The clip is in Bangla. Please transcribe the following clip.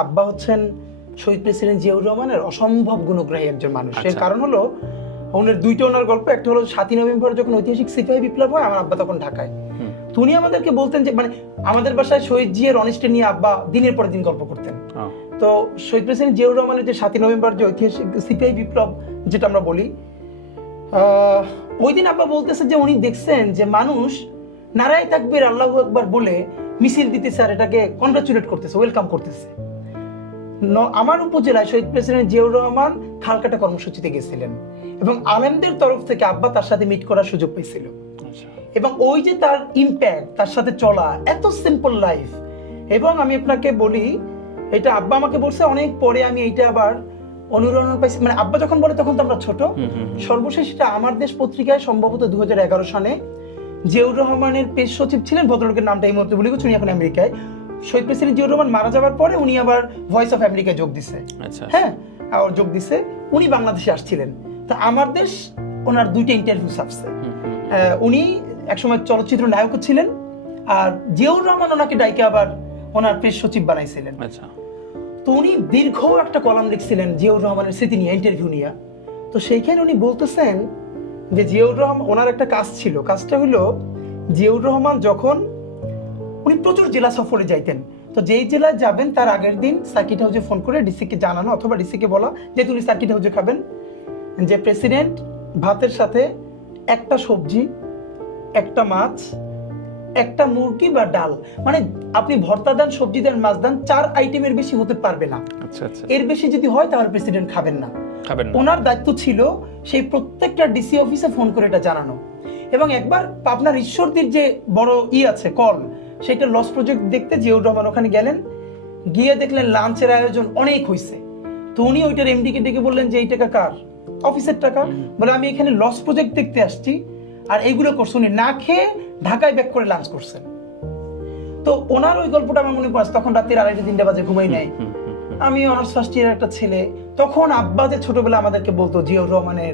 আব্বা হচ্ছেন শহীদ প্রেসিডেন্ট জিয়াউর রহমানের অসম্ভব গুণগ্রাহী একজন মানুষ। এর কারণ হলো ওনার দুইটা ওনার গল্প। একটা হলো 7ই নভেম্বর যখন ঐতিহাসিক সিপাহী বিপ্লব হয়, আমার আব্বা তখন ঢাকায়। তো উনি আমাদেরকে বলতেন যে মানে আমাদের বাসায় শহীদ জিয়ার অনিষ্টে নিয়ে আব্বা দিনের পর দিন গল্প করতেন। তো শহীদ প্রেসিডেন্ট জিয়াউর রহমানের যে 7ই নভেম্বর যে ঐতিহাসিক সিপাহী বিপ্লব যেটা আমরা বলি, ওই দিন আব্বা বলতেছে যে উনি দেখছেন যে মানুষ নারায়ে তাকবীর আল্লাহু আকবার বলে মিছিল দিতেছে আর এটাকে কনগ্রাচুলেট করতেছে, ওয়েলকাম করতেছে। আমার উপজেলায় শহীদ প্রেসিডেন্ট জিয়াউর রহমান খালকাটা কর্মসূচিতে গেছিলেন এবং আলেমদের তরফ থেকে আব্বা তার সাথে মিট করার সুযোগ পেয়েছিল। এবং ওই যে তার ইম্প্যাক্ট, তার সাথে চলা, এত সিম্পল লাইফ। এবং আমি আপনাকে বলি, এটা আব্বা আমাকে বলছে অনেক পরে, আমি এইটা আবার অনুরণন পাইছি। মানে আব্বা যখন বলে তখন তো আমরা ছোট। সর্বশেষ এটা আমার দেশ পত্রিকায় সম্ভবত 2011 সালে জিয়াউর রহমানের প্রেস সচিব ছিলেন, ভদ্রলোকের নামটা এই মুহূর্তে বলি, উনি এখন আমেরিকায়। শহীদ প্রেসিডেন্ট জিয়াউর রহমান মারা যাওয়ার পরে উনি আবার ভয়েস অফ আমেরিকায় যোগ দিছে। হ্যাঁ, আর যোগ দিছে। উনি বাংলাদেশে আসছিলেন। তো আমার দেশ ওনার দুইটা ইন্টারভিউ ছাপছে। উনি একসময় চলচ্চিত্র নায়কও ছিলেন, আর জিয়াউর রহমান ওনাকে ডাইকে আবার ওনার প্রেস সচিব বানাইছিলেন। তো উনি দীর্ঘ একটা কলাম লিখছিলেন জিয়াউর রহমানের স্মৃতি নিয়ে, ইন্টারভিউ নিয়ে। তো সেইখানে উনি বলতেছেন যে জিয়াউর রহমান, ওনার একটা কাজ ছিল, কাজটা হলো জিয়াউর রহমান যখন উনি প্রচুর জেলা সফরে যাইতেন, তো যেই জেলায় যাবেন তার আগের দিন সার্কিট হাউসে ফোন করে ডিসিকে জানানো অথবা ডিসিকে বলা যে তুমি সার্কিট হাউসে খাবেন, যে প্রেসিডেন্ট ভাতের সাথে একটা সবজি, একটা মাছ, একটা মুরগি বা ডাল, মানে আপনি ভর্তা দেন, সবজি দেন, মাছ দেন, 4 আইটেমের বেশি হতে পারবে না। এর বেশি যদি হয় তাহলে প্রেসিডেন্ট খাবেন না। ওনার দায়িত্ব ছিল সেই প্রত্যেকটা ডিসি অফিসে ফোন করে এটা জানানো। এবং একবার পাবনার ঈশ্বরদীর যে বড় আছে কল, সেটা লস প্রজেক্ট দেখতে জিয়াউর রহমান ওখানে গেলেন, গিয়ে দেখলেন লাঞ্চের আয়োজন অনেক হয়েছে। তো উনি ওইটার এমডিকে ডেকে বললেন যে এই টাকা কার? অফিসের টাকা। বলে আমি এখানে লস প্রজেক্ট দেখতে আসছি আর এইগুলো করছে। উনি না খেয়ে ঢাকায় ব্যাক করে লাঞ্চ করছেন। তো ওনার ওই গল্পটা আমার মনে পড়ছে। তখন রাতের 2:30-3টা বাজে, ঘুমাই নাই। আমি অনার্স ফার্স্ট ইয়ারের একটা ছেলে। তখন আব্বা যে ছোটবেলা আমাদেরকে বলতো জিয়াউর রহমানের